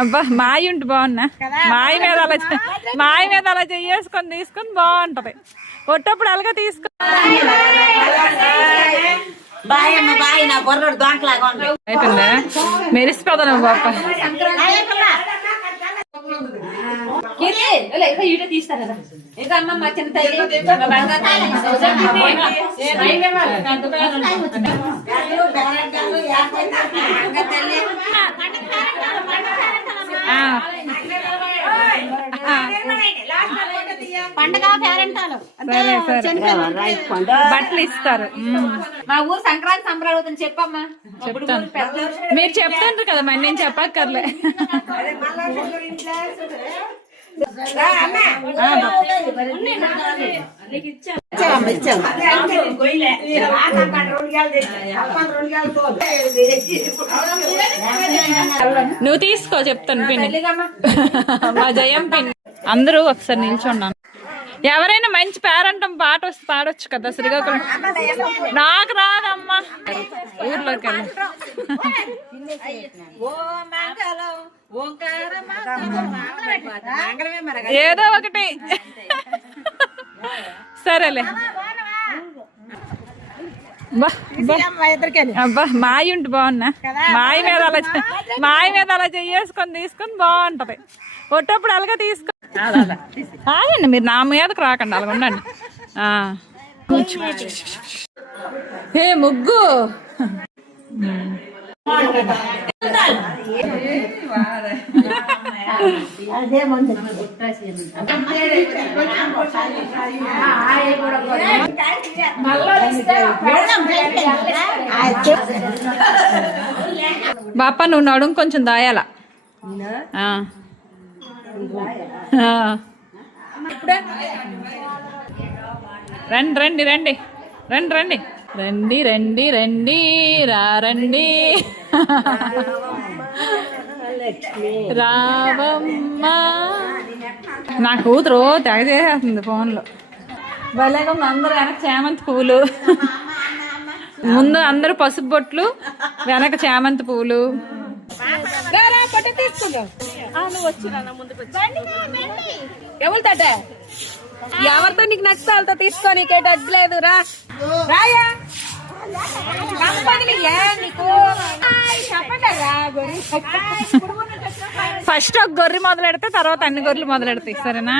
అబ్బా మాయ ఉంటే బాగున్నా మాయ మీద అలా చెయ్యేసుకొని తీసుకొని బాగుంటది. కొట్టప్పుడు అలాగే తీసుకో. అయిపోయిందా? మెరిసిపోతాను బాప. పండగ పేరెంటాలు బట్టలు ఇస్తారు. మా ఊరు సంక్రాంతి సంబరాలు అవుతుంది. చెప్పమ్మా. చెప్తాను, మీరు చెప్తాంటారు కదా మరి, నేను చెప్పక్కర్లే. నువ్వు తీసుకో, చెప్తాను పిన్. మా జయం పిన్. అందరూ ఒకసారి నిల్చున్నాను. ఎవరైనా మంచి పేరంటం పాట వస్తే పాడొచ్చు కదా శ్రీకాకుళం. నాకు రాదమ్మా. ఊర్లోకి వెళ్ళి ఏదో ఒకటి సరేలే. అబ్బా మాయ ఉంటే బాగున్నా. మాయ మీద అలా చెయ్యేసుకొని తీసుకొని బాగుంటది. కొట్టప్పుడు అలాగే తీసుకో. ఆగండి, మీరు నా మీదకి రాకండి, అలాగ ఉండండి. హే ముగ్గు. బాపా నువ్వు నడుము కొంచెం దాయాల. రండి రండి రండి రండి రండి రండి రండి రండి రండి రావమ్మ. నా కూతురు తెగ చేసేస్తుంది ఫోన్లో. భలేగా అందరూ వెనక చామంతి పువ్వులు. ముందు అందరూ పసుపు బొట్లు, వెనక చామంతి పువ్వులు. ఎవరితో నీకు నచ్చితే వాళ్ళతో తీసుకో, నీకేట అడ్లేదు. రా రాయా. ఫస్ట్ ఒక గొర్రె మొదలెడితే తర్వాత అన్ని గొర్రెలు మొదలెడతాయి. సరేనా?